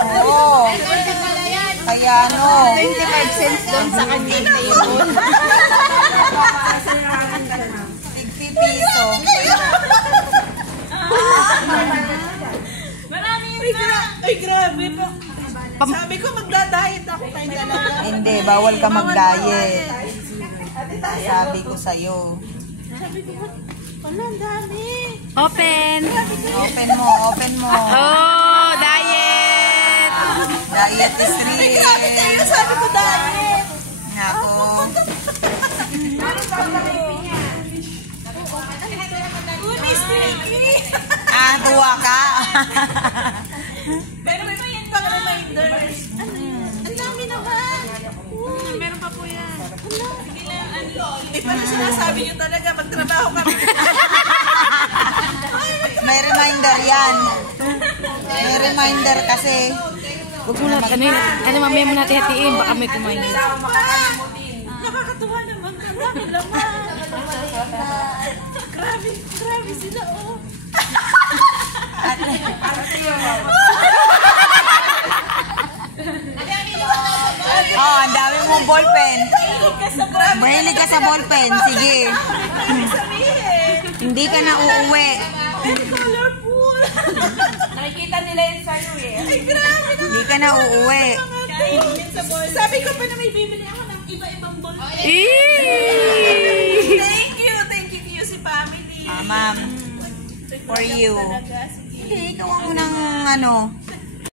Oo. Kaya ano. 25 cents doon sa kanyang table. Tig-piso. Marami yun na. Ay, grabe po. Sabi ko magda-diet ako tayo dalawa. Hindi, bawal ka mag-diet. Sabi ko sa'yo. Sabi ko, wala, ang dami. Open. Open mo. Oh, diet. Diet is real. Ay, grabe kayo. Sabi ko diet. Nako. Miss Pinky. Tuwa ka. Pero may yan pang reminder. Ang dami naman. Meron pa po yan. Sige lang, ano. Sinasabi niyo talaga, magtrabaho kami. May reminder yan. May reminder kasi. Huwag mo na, ano mamaya mo natin hatiin, baka may kumain. Nakakatuwa naman. Ang dami laman. Grabe sila, oh. Ang dami mong ballpen. Mahilig ka sa ballpen. Sige. Hindi ka na uuwi. Colorful. Nakikita nila yun sa iyo eh. Ay, grabe naman. Hindi ka na uuwi. Sabi ko pa na may bibili ako ng iba-ibang ball. Thank you si family. Ma'am. For you. Talaga, sige. Hindi, ikaw ang unang ano.